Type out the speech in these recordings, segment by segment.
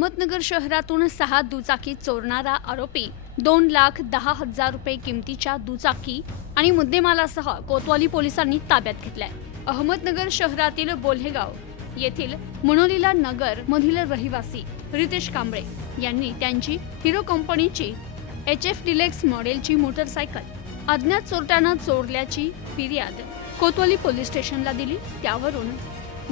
अहमदनगर शहरातून सहा दुचाकी चोरणारा आरोपी दोन लाख दहा हजार रुपये किमतीच्या दुचाकी आणि मुद्देमालासह कोतवाली पोलिसांनी ताब्यात घेतलाय. अहमदनगर शहरातील बोल्हेगाव येथील मनोलीला नगर मधील रहिवासी रितेश कांबळे यांनी त्यांची हिरो कंपनीची एच एफ डिलेक्स मॉडेलची मोटरसायकल अज्ञात चोरट्यानं चोरल्याची फिर्याद कोतवाली पोलीस स्टेशनला दिली. त्यावरून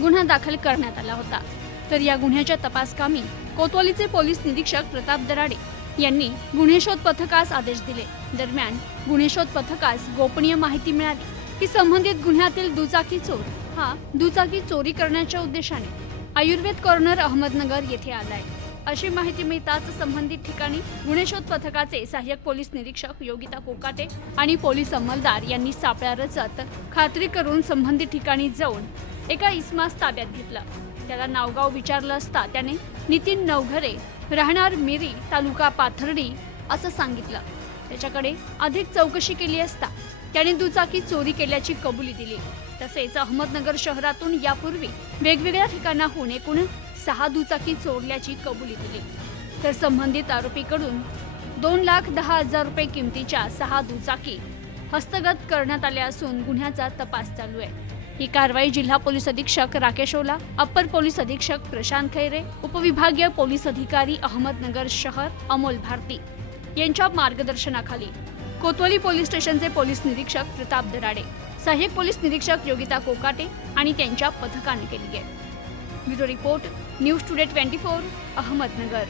गुन्हा दाखल करण्यात आला होता. तर या गुन्ह्याच्या तपासकामी कोतवालीचे पोलीस निरीक्षक प्रताप दराडे यांनी गुन्हे शोध पथकास आदेश दिले. दरम्यान गुन्हे शोध पथकास गोपनीय माहिती मिळाली की संबंधित गुन्ह्यातील दुचाकी चोर हा दुचाकी चोरी करण्याच्या उद्देशाने आयुर्वेद कॉर्नर अहमदनगर येथे आलाय. अशी माहिती मिळताच संबंधित ठिकाणी गुन्हे शोध पथकाचे सहाय्यक पोलीस निरीक्षक योगिता कोकाटे आणि पोलीस अंमलदार यांनी सापळा रचत खात्री करून संबंधित ठिकाणी जाऊन एका इसमास ताब्यात घेतला. त्याला नावगाव विचारलं असता त्याने नितीन नवघरे राहणार मिरी तालुका पाथर्डी असं सांगितलं. त्याच्याकडे अधिक चौकशी केली असता त्याने दुचाकी चोरी केल्याची कबुली दिली. तसेच अहमदनगर शहरातून यापूर्वी वेगवेगळ्या ठिकाणाहून एकूण सहा दुचाकी चोरल्याची कबुली दिली. तर संबंधित आरोपीकडून दोन लाख दहा हजार रुपये किमतीच्या सहा दुचाकी हस्तगत करण्यात आल्या असून गुन्ह्याचा तपास चालू आहे. ही कारवाई जिल्हा पोलीस अधीक्षक राकेश ओला अप्पर पोलीस अधीक्षक प्रशांत खैरे उपविभागीय पोलीस अधिकारी अहमदनगर शहर अमोल भारती यांच्या मार्गदर्शनाखाली. कोतवाली पोलीस स्टेशनचे पोलीस निरीक्षक प्रताप दराडे सहाय्यक पोलीस निरीक्षक योगिता कोकाटे आणि त्यांच्या पथकाने केली आहे. Bureau report news today twenty four Ahmednagar.